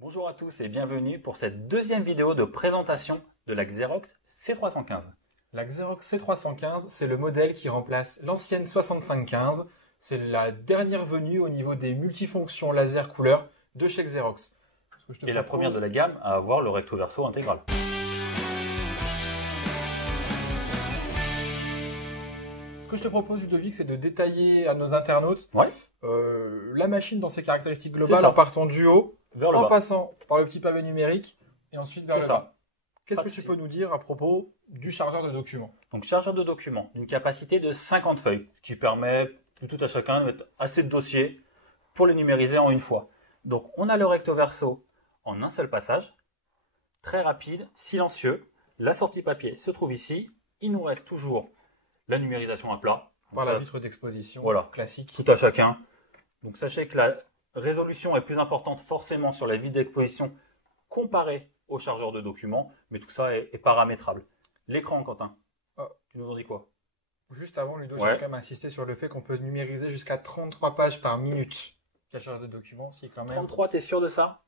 Bonjour à tous et bienvenue pour cette deuxième vidéo de présentation de la Xerox C315. La Xerox C315, c'est le modèle qui remplace l'ancienne 6515. C'est la dernière venue au niveau des multifonctions laser couleur de chez Xerox. Et la première de la gamme à avoir le recto verso intégral. Ce que je te propose, Ludovic, c'est de détailler à nos internautes la machine dans ses caractéristiques globales en partant du haut, en passant par le petit pavé numérique et ensuite vers le bas. Qu'est-ce que tu peux nous dire à propos du chargeur de documents? Donc, chargeur de documents d'une capacité de 50 feuilles, ce qui permet de tout à chacun de mettre assez de dossiers pour les numériser en une fois. Donc, on a le recto verso en un seul passage, très rapide, silencieux. La sortie papier se trouve ici. Il nous reste toujours la numérisation à plat. Par la vitre d'exposition classique. Tout à chacun. Donc, sachez que la résolution est plus importante forcément sur la vitre d'exposition comparée au chargeur de documents, mais tout ça est paramétrable. L'écran, Quentin, tu nous en dis quoi? Juste avant, Ludo, j'ai quand même insisté sur le fait qu'on peut numériser jusqu'à 33 pages par minute. Le chargeur de documents, c'est quand même... 33, t'es sûr de ça?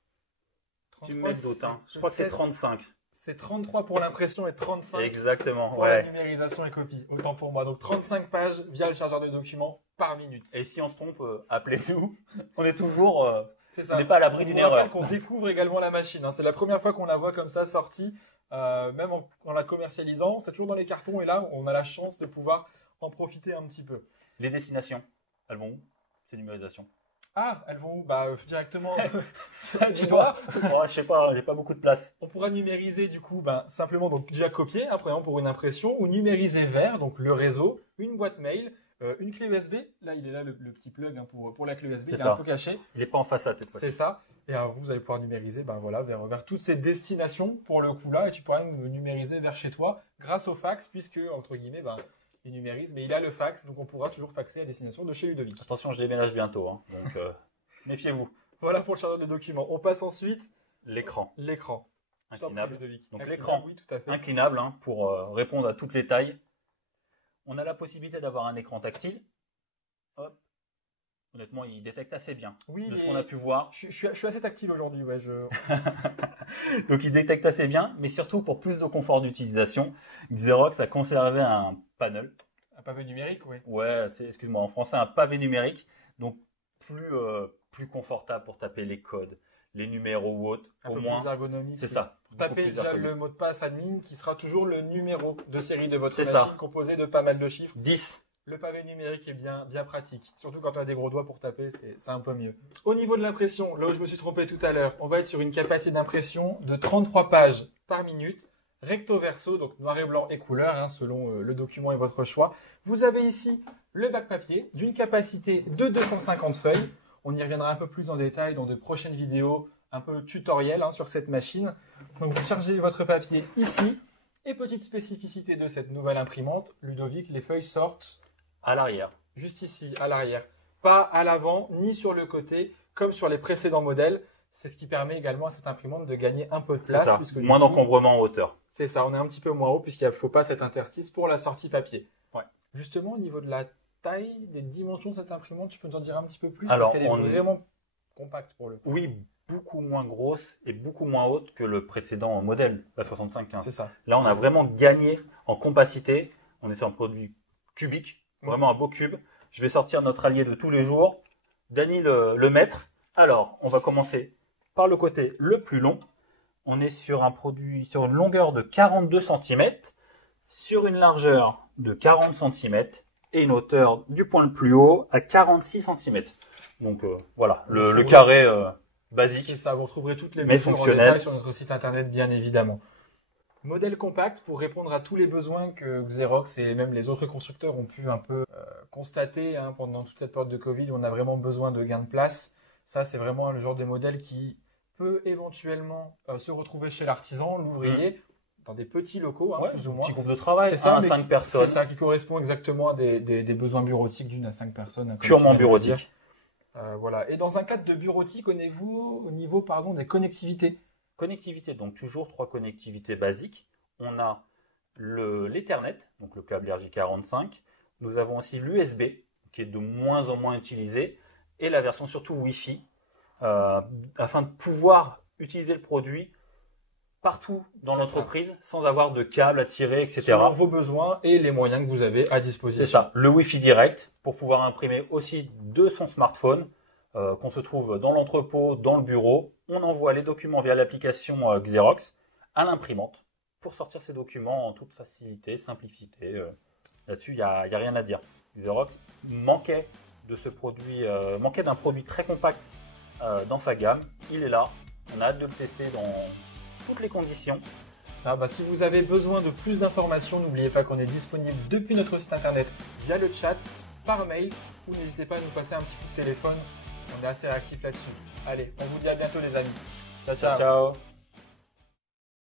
33, tu mets le doute, hein. Je crois que c'est 35. C'est 33 pour l'impression et 35 exactement, pour la numérisation et copie. Autant pour moi. Donc 35 pages via le chargeur de documents par minute. Et si on se trompe, appelez-nous. On est toujours... c'est ça. On n'est pas à l'abri d'une erreur. On découvre également la machine. C'est la première fois qu'on la voit comme ça sortie. Même en la commercialisant, c'est toujours dans les cartons. Et là, on a la chance de pouvoir en profiter un petit peu. Les destinations, elles vont où? C'est numérisation. Ah, elles vont où? Directement. Tu dois? Moi, je sais pas, j'ai pas beaucoup de place. On pourra numériser du coup, simplement donc déjà copier, après pour une impression, ou numériser vers donc le réseau, une boîte mail, une clé USB. Là, il est là le petit plug pour la clé USB. Il est un peu caché. Il n'est pas en façade cette fois-ci. C'est ça. Et alors, vous allez pouvoir numériser, vers toutes ces destinations pour le coup là, et tu pourras numériser vers chez toi grâce au fax, puisque entre guillemets, il numérise, mais il a le fax, donc on pourra toujours faxer à destination de chez Ludovic. Attention, je déménage bientôt, hein, donc méfiez-vous. Voilà pour le chargeur de documents. On passe ensuite l'écran. L'écran. Inclinable. Donc l'écran inclinable pour répondre à toutes les tailles. On a la possibilité d'avoir un écran tactile. Hop. Honnêtement, il détecte assez bien de ce qu'on a pu voir. Je suis assez tactile aujourd'hui. Donc, il détecte assez bien, mais surtout pour plus de confort d'utilisation, Xerox a conservé un panel. Un pavé numérique, oui. Ouais, excuse-moi, en français, un pavé numérique. Donc, plus confortable pour taper les codes, les numéros ou autres. Un peu plus ergonomique. C'est ça. Pour taper déjà le mot de passe admin qui sera toujours le numéro de série de votre machine composé de pas mal de chiffres. 10. Le pavé numérique est bien pratique. Surtout quand on a des gros doigts pour taper, c'est un peu mieux. Au niveau de l'impression, là où je me suis trompé tout à l'heure, on va être sur une capacité d'impression de 33 pages par minute. Recto verso, donc noir et blanc et couleur, selon le document et votre choix. Vous avez ici le bac papier d'une capacité de 250 feuilles. On y reviendra un peu plus en détail dans de prochaines vidéos, un peu tutoriel sur cette machine. Donc vous chargez votre papier ici. Et petite spécificité de cette nouvelle imprimante, Ludovic, les feuilles sortent à l'arrière. Juste ici, à l'arrière. Pas à l'avant, ni sur le côté, comme sur les précédents modèles. C'est ce qui permet également à cette imprimante de gagner un peu de place. Moins d'encombrement en hauteur. C'est ça, on est un petit peu moins haut puisqu'il ne faut pas cet interstice pour la sortie papier. Ouais. Justement, au niveau de la taille, des dimensions de cette imprimante, tu peux nous en dire un petit peu plus? Alors, parce qu'elle est vraiment compacte pour le coup. Oui, beaucoup moins grosse et beaucoup moins haute que le précédent modèle, la 6515. C'est ça. Là, on a vraiment gagné en compacité. On est sur un produit cubique, vraiment un beau cube. Je vais sortir notre allié de tous les jours, Dany le maître. Alors, on va commencer par le côté le plus long. On est sur un produit sur une longueur de 42 cm, sur une largeur de 40 cm et une hauteur du point le plus haut à 46 cm. Donc voilà, le carré basique. C'est ça, vous retrouverez toutes les mesures en détail sur notre site internet bien évidemment. Modèle compact pour répondre à tous les besoins que Xerox et même les autres constructeurs ont pu un peu constater pendant toute cette période de Covid. On a vraiment besoin de gains de place. Ça, c'est vraiment le genre de modèle qui peut éventuellement se retrouver chez l'artisan, l'ouvrier, dans des petits locaux, plus ou moins. Petit groupe de travail, 1 à 5 personnes. C'est ça qui correspond exactement à des besoins bureautiques d'une à 5 personnes. Purement bureautique. Voilà. Et dans un cadre de bureautique, au niveau des connectivités. Connectivité, donc toujours 3 connectivités basiques. On a l'Ethernet, donc le câble RJ45. Nous avons aussi l'USB, qui est de moins en moins utilisé, et la version surtout Wi-Fi, afin de pouvoir utiliser le produit partout dans C'est l'entreprise sans avoir de câbles à tirer, etc. Selon vos besoins et les moyens que vous avez à disposition. C'est ça, le Wi-Fi direct pour pouvoir imprimer aussi de son smartphone qu'on se trouve dans l'entrepôt, dans le bureau. On envoie les documents via l'application Xerox à l'imprimante pour sortir ces documents en toute facilité, simplicité. Là-dessus, il n'y a rien à dire. Xerox manquait de ce produit, manquait d'un produit très compact dans sa gamme. Il est là. On a hâte de le tester dans toutes les conditions. Ça, si vous avez besoin de plus d'informations, n'oubliez pas qu'on est disponible depuis notre site internet via le chat, par mail, ou n'hésitez pas à nous passer un petit coup de téléphone. On est assez réactifs là-dessus. Allez, on vous dit à bientôt les amis. Ciao, ciao. Ciao.